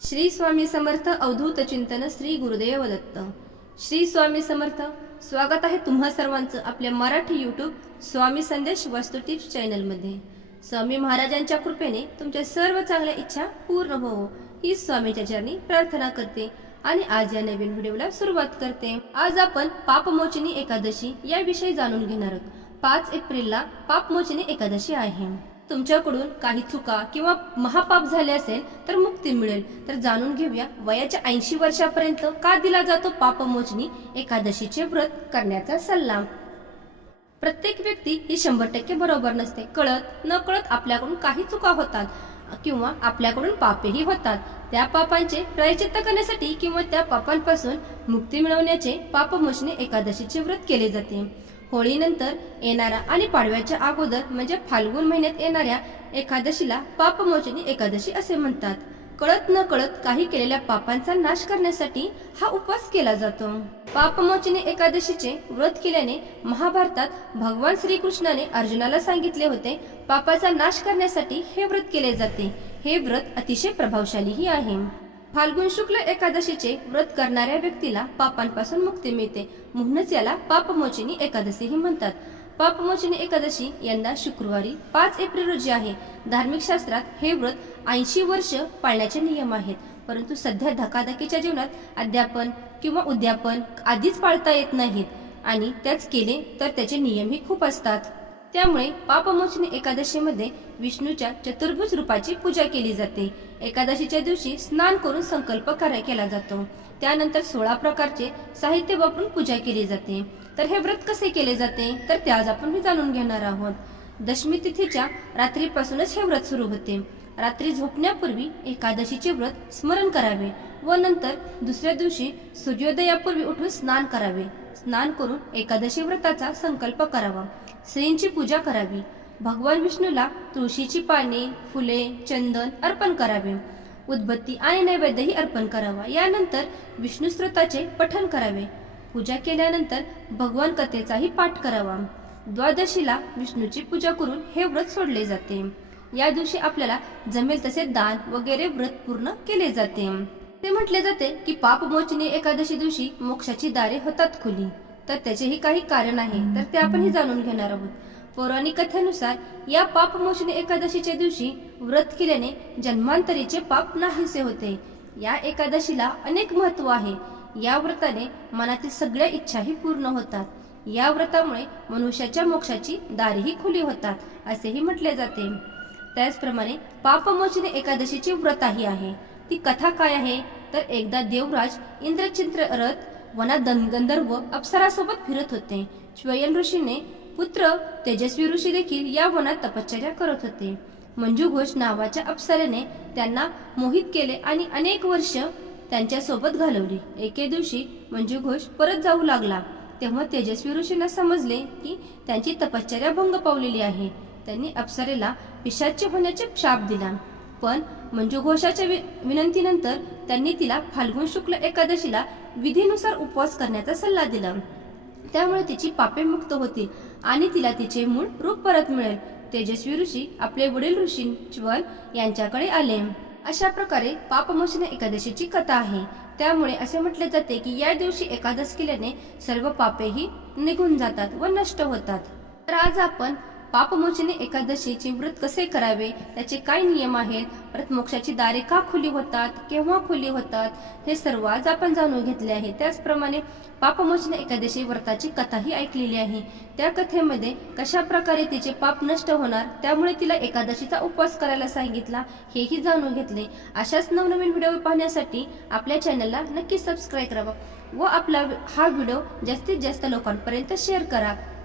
श्री स्वामी समर्थ अवधूत चिंतन श्री गुरुदेव दत्त श्री स्वामी समर्थ स्वागत आहे तुम्हा सर्वांचं आपल्या मराठी युट्यूब स्वामी संदेश वास्तू टिप्स चॅनलमध्ये. स्वामी महाराजांच्या कृपेने तुमच्या सर्व चांगल्या इच्छा पूर्ण होवो ही स्वामीच्या चरणी प्रार्थना करते आणि आज या नवीन व्हिडिओला सुरुवात करते. आज आपण पापमोचनी एकादशी याविषयी जाणून घेणार आहोत. पाच एप्रिलला पापमोचनी एकादशी आहे. तुमच्याकडून काही चुका किंवा महापाप झाले असेल तर मुक्ती मिळेल. तर जाणून घेऊया वयाच्या ऐंशी वर्षापर्यंत का दिला जातो पापमोचनी एकादशीचे व्रत करण्याचा सल्ला. प्रत्येक व्यक्ती ही शंभर टक्के बरोबर नसते. कळत न कळत आपल्याकडून काही चुका होतात किंवा आपल्याकडून पापेही होतात. त्या पापांचे प्रायचित्त करण्यासाठी किंवा त्या पापांपासून मुक्ती मिळवण्याचे पापमोचनी एकादशीचे व्रत केले जाते. होळीनंतर येणारा आणि पाडव्याच्या अगोदर म्हणजे फाल्गुन महिन्यात येणाऱ्या एकादशीला पापमोचनी एकादशी असे म्हणतात. कळत न कळत काही केलेल्या पापांचा नाश करण्यासाठी हा उपवास केला जातो. पापमोचनी एकादशीचे व्रत केल्याने महाभारतात भगवान श्रीकृष्णाने अर्जुनाला सांगितले होते पापाचा नाश करण्यासाठी हे व्रत केले जाते. हे व्रत अतिशय प्रभावशालीही आहे. फाल्गुन शुक्ल एकादशीचे व्रत करणाऱ्या व्यक्तीला पापांपासून मुक्ती मिळते. म्हणूनच याला पापमोचिनी एकादशीही म्हणतात. पापमोचनी एकादशी यंदा शुक्रवारी पाच एप्रिल रोजी आहे. धार्मिक शास्त्रात हे व्रत ऐंशी वर्ष पाळण्याचे नियम आहेत. परंतु सध्या धकाधकीच्या जीवनात अध्यापन किंवा उद्यापन आधीच पाळता येत नाहीत. आणि त्याच केले तर त्याचे नियमही खूप असतात. त्यामुळे पापमोचनी एकादशीमध्ये विष्णूच्या चतुर्भुज रूपाची पूजा केली जाते. एकादशीच्या दिवशी स्नान करून संकल्प कराय केला जातो. त्यानंतर सोळा प्रकारचे साहित्य वापरून पूजा केली जाते. तर हे व्रत कसे केले जाते? तर ते आज आपण जाणून घेणार आहोत. दशमी तिथीच्या रात्रीपासूनच हे व्रत सुरू होते. रात्री झोपण्यापूर्वी एकादशीचे व्रत स्मरण करावे व नंतर दुसऱ्या दिवशी सूर्योदयापूर्वी उठून स्नान करावे. स्नान करून एकादशी व्रताचा संकल्प करावा. स्त्रींची पूजा करावी. भगवान विष्णूला तुळशीची पाने फुले चंदन अर्पण करावे. उदबत्ती आणि नैवेद्यही अर्पण करावा. यानंतर विष्णू स्तोत्राचे पठण करावे. पूजा केल्यानंतर भगवान कथेचाही पाठ करावा. द्वादशीला विष्णूची पूजा करून हे व्रत सोडले जाते. या दिवशी आपल्याला जमेल तसे दान वगैरे व्रत पूर्ण केले जाते. ते म्हटले जाते की पापमोचनी एकादशी दिवशी मोक्षाची दारे होतात खुली. तर त्याचेही काही कारण आहे तर ते आपण हे जाणून घेणार आहोत. पौराणिक कथेनुसार या पापमोचनी एकादशीच्या दिवशी व्रत केल्याने जन्मांतरीचे पाप नाहीसे होते. या एकादशीला अनेक महत्त्व आहे. या व्रताने मनातील सगळ्या इच्छाही पूर्ण होतात. या व्रतामुळे मनुष्याच्या मोक्षाची दारीही खुली होतात असेही म्हटले जाते. त्याचप्रमाणे पापमोचनी एकादशीची व्रताही आहे. ती कथा काय आहे? तर एकदा देवराज इंद्रचिंत्र रथ वनात गंधर्व अप्सरासोबत फिरत होते. श्वयन ऋषीने पुत्र तेजस्वी ऋषी देखील या वनात तपश्चर्या करत होते. मंजू घोष नावाच्या अप्सरेने त्यांना मोहित केले आणि अनेक वर्ष त्यांच्यासोबत घालवली. एके दिवशी मंजू घोष परत जाऊ लागला. तेव्हा तेजस्वी ऋषींना समजले की त्यांची तपश्चर्या भंग पावलेली आहे. त्यांनी अप्सरेला पिशाच्य होण्याचे शाप दिला. पण मंजू घोषाच्या वि- विनंतीनंतर त्यांनी तिला फाल्गुन शुक्ल एकादशीला विधीनुसार उपवास करण्याचा सल्ला दिला. त्यामुळे तिची पापे मुक्त होतील आणि तिला तिचे मूळ रूप परत मिळेल. तेजस्वी ऋषी आपले वडील ऋषी यांच्याकडे आले. अशा प्रकारे पापमोचन एकादशीची कथा आहे. त्यामुळे असे म्हटले जाते की या दिवशी एकादश केल्याने सर्व पापेही निघून जातात व नष्ट होतात. तर आज आपण पापमोचने एकादशीचे व्रत कसे करावे? त्याचे काय नियम आहेत? परत मोक्षाची दारे का खुली होतात? केव्हा खुली होतात? हे सर्व आज आपण जाणून घेतले आहे. त्याचप्रमाणे पापमोचने एकादशी व्रताची कथाही ऐकलेली आहे. त्या कथेमध्ये कशा प्रकारे तिचे पाप नष्ट होणार त्यामुळे तिला एकादशीचा उपवास करायला सांगितला हेही जाणून घेतले. अशाच नवनवीन व्हिडिओ पाहण्यासाठी आपल्या चॅनलला नक्की सबस्क्राईब करावा व आपला हा व्हिडिओ जास्तीत जास्त लोकांपर्यंत शेअर करा.